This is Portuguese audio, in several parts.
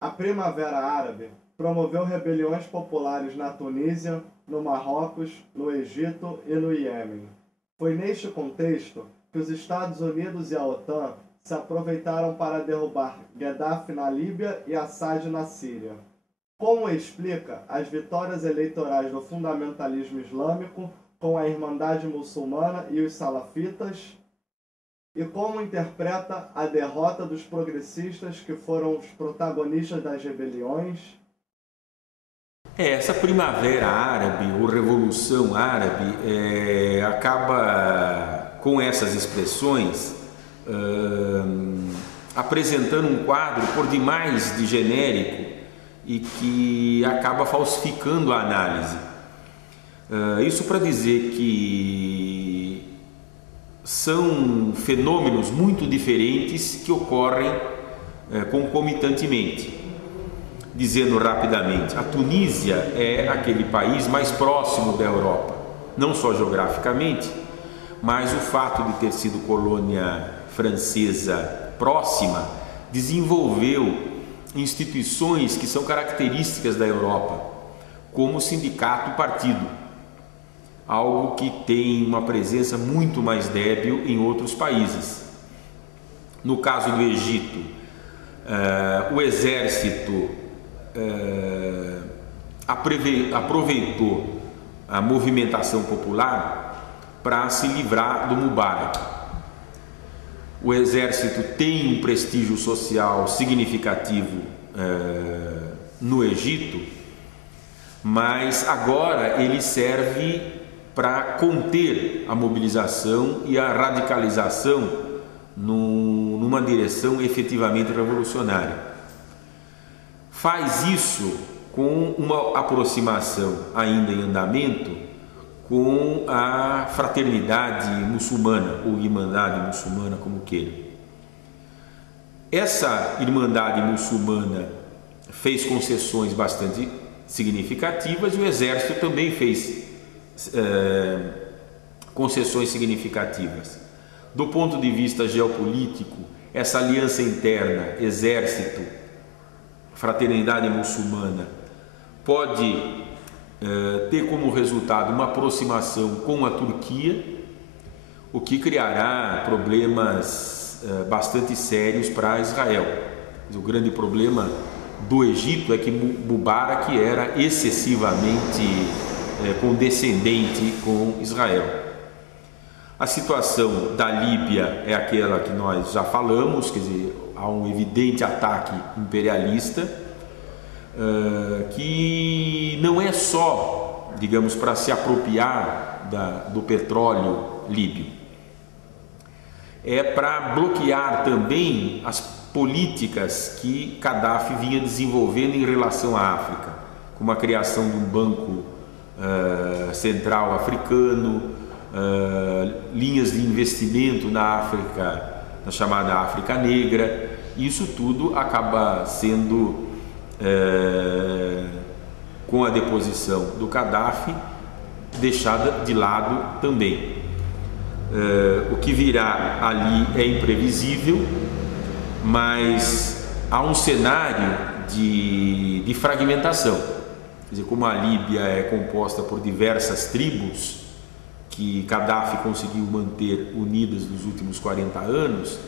A Primavera Árabe promoveu rebeliões populares na Tunísia, no Marrocos, no Egito e no Iêmen. Foi neste contexto que os Estados Unidos e a OTAN se aproveitaram para derrubar Gaddafi na Líbia e Assad na Síria. Como explica as vitórias eleitorais do fundamentalismo islâmico com a Irmandade Muçulmana e os Salafitas? E como interpreta a derrota dos progressistas que foram os protagonistas das rebeliões? Essa primavera árabe ou revolução árabe acaba com essas expressões apresentando um quadro por demais de genérico e que acaba falsificando a análise. Isso para dizer que são fenômenos muito diferentes que ocorrem concomitantemente. Dizendo rapidamente, a Tunísia é aquele país mais próximo da Europa, não só geograficamente, mas o fato de ter sido colônia francesa próxima desenvolveu instituições que são características da Europa, como o sindicato-partido, algo que tem uma presença muito mais débil em outros países. No caso do Egito, o exército aproveitou a movimentação popular para se livrar do Mubarak. O exército tem um prestígio social significativo no Egito, mas agora ele serve para conter a mobilização e a radicalização numa direção efetivamente revolucionária. Faz isso com uma aproximação ainda em andamento com a fraternidade muçulmana, ou irmandade muçulmana, como queira. Essa irmandade muçulmana fez concessões bastante significativas e o exército também fez concessões significativas. Do ponto de vista geopolítico, essa aliança interna, exército, fraternidade muçulmana, pode ter como resultado uma aproximação com a Turquia, o que criará problemas bastante sérios para Israel. O grande problema do Egito é que Mubarak era excessivamente condescendente com Israel. A situação da Líbia é aquela que nós já falamos, quer dizer, há um evidente ataque imperialista que não é só, digamos, para se apropriar do petróleo líbio, é para bloquear também as políticas que Gaddafi vinha desenvolvendo em relação à África, como a criação de um banco central africano, linhas de investimento na África, na chamada África Negra. Isso tudo acaba sendo, com a deposição do Gaddafi, deixada de lado também. O que virá ali é imprevisível, mas há um cenário de fragmentação. Quer dizer, como a Líbia é composta por diversas tribos que Gaddafi conseguiu manter unidas nos últimos 40 anos,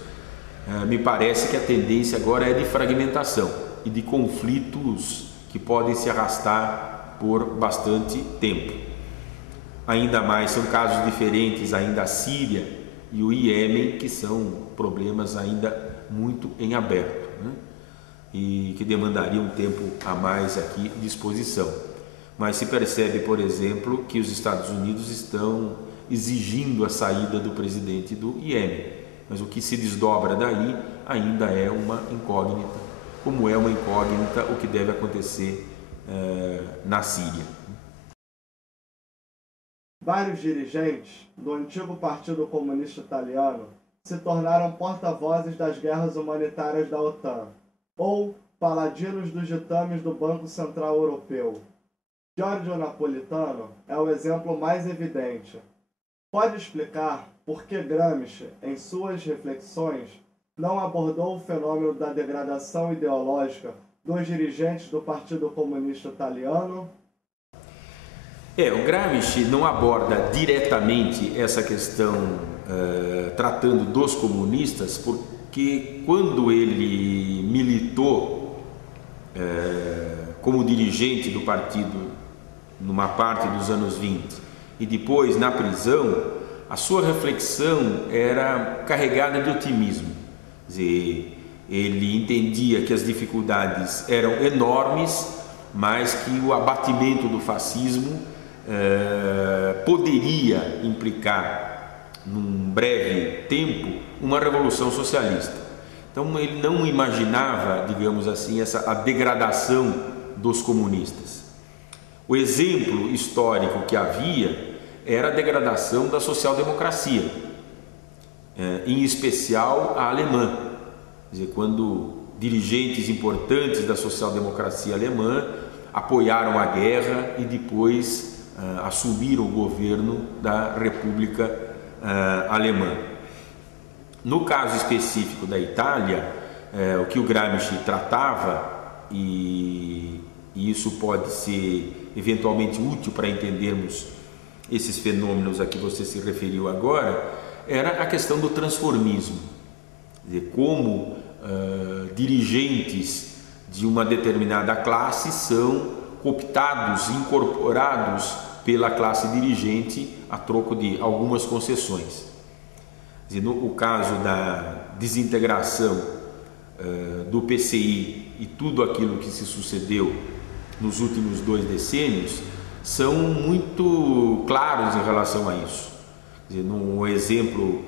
me parece que a tendência agora é de fragmentação e de conflitos que podem se arrastar por bastante tempo. Ainda mais são casos diferentes ainda a Síria e o Iêmen, que são problemas ainda muito em aberto, né? E que demandariam um tempo a mais aqui de exposição. Mas se percebe, por exemplo, que os Estados Unidos estão exigindo a saída do presidente do Iêmen, mas o que se desdobra daí ainda é uma incógnita, como é uma incógnita o que deve acontecer na Síria. Vários dirigentes do antigo Partido Comunista Italiano se tornaram porta-vozes das guerras humanitárias da OTAN, ou paladinos dos ditames do Banco Central Europeu. Giorgio Napolitano é o exemplo mais evidente. Pode explicar por que Gramsci, em suas reflexões, não abordou o fenômeno da degradação ideológica dos dirigentes do Partido Comunista Italiano? O Gramsci não aborda diretamente essa questão tratando dos comunistas, porque quando ele militou como dirigente do partido numa parte dos anos 20 e depois na prisão, a sua reflexão era carregada de otimismo. Quer dizer, ele entendia que as dificuldades eram enormes, mas que o abatimento do fascismo poderia implicar, num breve tempo, uma revolução socialista. Então ele não imaginava, digamos assim, a degradação dos comunistas. O exemplo histórico que havia era a degradação da social-democracia, em especial a alemã. Quer dizer, quando dirigentes importantes da social-democracia alemã apoiaram a guerra e depois assumiram o governo da República Alemã. No caso específico da Itália, o que o Gramsci tratava, e isso pode ser eventualmente útil para entendermos esses fenômenos a que você se referiu agora, era a questão do transformismo. Quer dizer, como dirigentes de uma determinada classe são cooptados, incorporados pela classe dirigente a troco de algumas concessões. Quer dizer, no caso da desintegração do PCI e tudo aquilo que se sucedeu nos últimos 2 decênios são muito claros em relação a isso. Quer dizer, no exemplo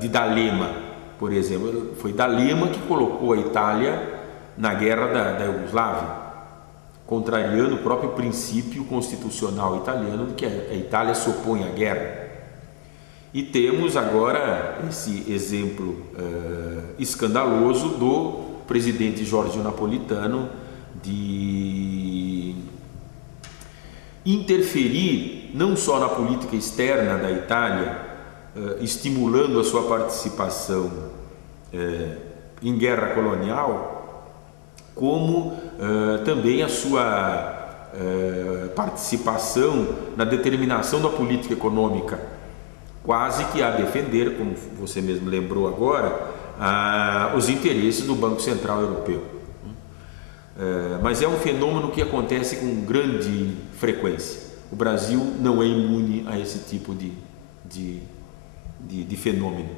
de D'Alema, por exemplo, foi D'Alema que colocou a Itália na guerra da Iugoslávia, contrariando o próprio princípio constitucional italiano de que a Itália se opõe à guerra. E temos agora esse exemplo escandaloso do presidente Giorgio Napolitano de interferir não só na política externa da Itália, estimulando a sua participação em guerra colonial, como também a sua participação na determinação da política econômica, quase que a defender, como você mesmo lembrou agora, os interesses do Banco Central Europeu. Mas é um fenômeno que acontece com grande frequência. O Brasil não é imune a esse tipo de fenômeno.